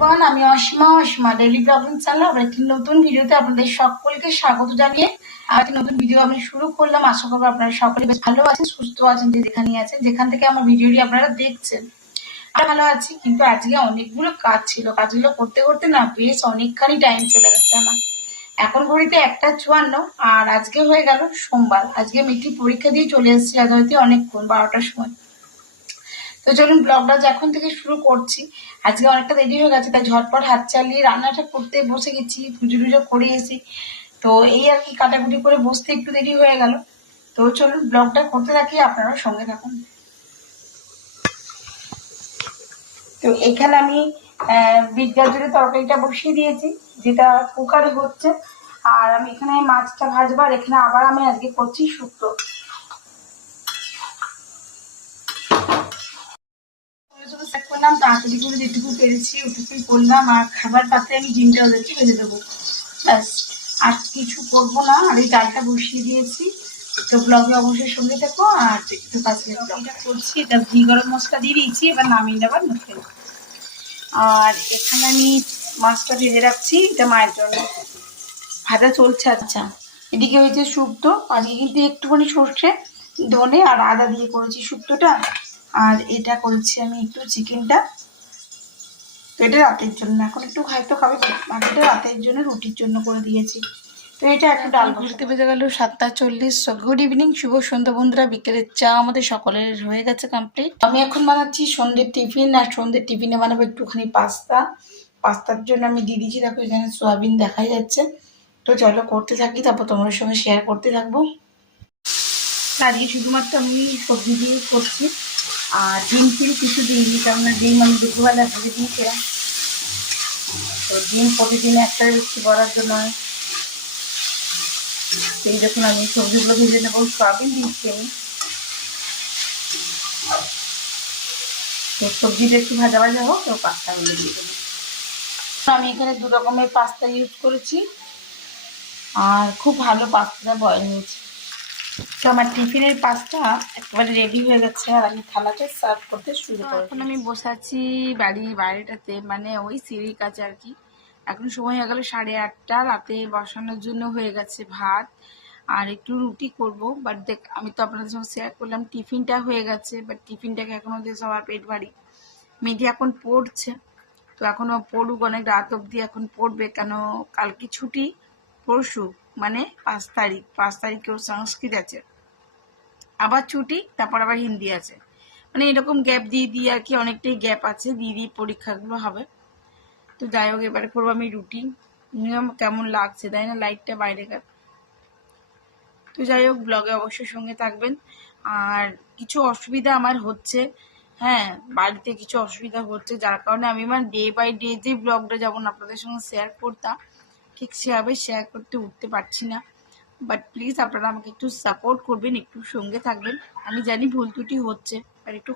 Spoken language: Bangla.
এভরিওয়ান আমি অসীমা অসীমা ডেলি ব্লগিং চ্যানেল আবার একটি নতুন ভিডিওতে আপনাদের সকলকে স্বাগত জানিয়ে আর একটি নতুন ভিডিও আমি শুরু করলাম। আশা করব আপনারা সকলে বেশ ভালো আছেন, সুস্থ আছেন, যে যেখানে আছেন, যেখান থেকে আমার ভিডিওটি আপনারা দেখছেন। আর ভালো আছি, কিন্তু আজকে অনেকগুলো কাজ ছিল। কাজগুলো করতে করতে না বেশ অনেকখানি টাইম চলে গেছে আমার। এখন ঘড়িতে একটা চুয়ান্ন আর আজকে হয়ে গেল সোমবার। আজকে মেয়েটি পরীক্ষা দিয়ে চলে এসেছি রাজনীতি অনেকক্ষণ, বারোটার সময়। তো চলুন ব্লগটা যখন থেকে শুরু করছি। আজকে অনেকটা দেরি হয়ে গেছে, তাই ঝটপট হাত চালিয়ে রান্নাটা করতে বসে গেছি, পুজো টুজো করে এসি তো এই আর কি কাটাকুটি করে বসতে একটু দেরি হয়ে গেল। তো চলুন ব্লগটা করতে থাকি, আপনারাও সঙ্গে থাকুন। তো এখানে আমি বিট গাজরের তরকারিটা বসিয়ে দিয়েছি, যেটা কুকারে হচ্ছে। আর আমি এখানে মাছটা ভাজবো, আর এখানে আবার আমি আজকে করছি শুক্তো। তাড়াতাড়ি করে যেটুকু পেরেছি ওটুকুই করলাম। আর খাবার পাত্রে আমি ডিমটা ওদেরকে ভেজে দেবো। ব্যাস আর কিছু করব না। আর এই ডালটা বসিয়ে দিয়েছি। তো ব্লগে অবশ্যই সঙ্গে থাকো আর একটু ব্লগটা করছি এটা ঘি গরম মশলা দিয়ে দিয়েছি এবার নামিয়ে নেবার মুখে। আর এখানে আমি মাছটা ভেজে রাখছি এটা মায়ের জন্য। ভাজা চলছে আচ্ছা। এদিকে হয়েছে শুক্তো আজকে কিন্তু একটুখানি সর্ষে ধনে আর আদা দিয়ে করেছি শুক্তোটা। আর এটা করেছি আমি একটু চিকেনটা এটা রাতের জন্য। এখন একটু হয়তো খাবে বাকিটা রাতের জন্য রুটির জন্য করে দিয়েছি। তো এটা একটু ডাল ঘুরতে বেজে গেল সাতটা চল্লিশ। গুড ইভিনিং শুভ সন্ধ্যা বন্ধুরা। বিকেলের চা আমাদের সকলের হয়ে গেছে কমপ্লিট আমি এখন বানাচ্ছি সন্ধ্যের টিফিন আর সন্ধ্যের টিফিনে বানাবো একটুখানি পাস্তা। পাস্তার জন্য আমি দিয়ে দিচ্ছি দেখো এখানে সোয়াবিন দেখাই যাচ্ছে। তো চলো করতে থাকি তারপর তোমাদের সঙ্গে শেয়ার করতে থাকব। আজকে শুধুমাত্র আমি সবজি দিয়ে করছি। আর ডিম ফিম কিছু দিইনি কারণ ডিম আমি দুপুরবেলা ভেজে দিয়েছিলাম। তো ডিম প্রতিদিন একটা বেশি করার জন্য সেই যখন আমি সবজিগুলো ভেজে নেব, সয়াবিন দিচ্ছি আমি। তো সবজিটা একটু ভাজা ভাজা হোক, তো পাস্তাগুলো দিয়ে দেবো। তো আমি এখানে দু রকমের পাস্তা ইউজ করেছি। আর খুব ভালো পাস্তাটা বয়েল হয়েছে। তো আমার টিফিনের পাস্তা একেবারে রেডি হয়ে গেছে আর আমি থালাতে সার্ভ করতে শুরু করব এখন আমি বসে আছি বাড়ির বাইরেটাতে মানে ওই সিঁড়ির কাছে আর কি। এখন সময় হয়ে গেল সাড়ে আটটা রাতে বসানোর জন্য হয়ে গেছে ভাত আর একটু রুটি করব। বাট দেখ আমি তো আপনাদের সঙ্গে শেয়ার করলাম টিফিনটা হয়ে গেছে বাট টিফিনটাকে এখনও দিয়ে সবার পেট ভারী। মেয়েটি এখন পড়ছে তো এখনও পড়ুক অনেক রাত অবধি এখন পড়বে কেন কালকে ছুটি পরশু। মানে পাঁচ তারিখ, পাঁচ তারিখে ওর সংস্কৃত আছে। আবার ছুটি, তারপর আবার হিন্দি আছে। মানে এরকম গ্যাপ দিয়ে দিয়ে আর কি অনেকটাই গ্যাপ আছে, দিয়ে দিয়ে পরীক্ষাগুলো হবে। তো যাই হোক, এবারে করব আমি রুটি কেমন লাগছে, তাই না? লাইটটা বাইরে কার তো যাই হোক ব্লগে অবশ্যই সঙ্গে থাকবেন। আর কিছু অসুবিধা আমার হচ্ছে হ্যাঁ বাড়িতে কিছু অসুবিধা হচ্ছে, যার কারণে আমি মানে ডে বাই ডে যে ব্লগটা যেমন আপনাদের সঙ্গে শেয়ার করতাম ঠিক সেভাবে শেয়ার করতে উঠতে পারছি না। বাট প্লিজ আপনারা আমাকে একটু সাপোর্ট করবেন, একটু সঙ্গে থাকবেন। আমি জানি ভুল ত্রুটি হচ্ছে আর একটু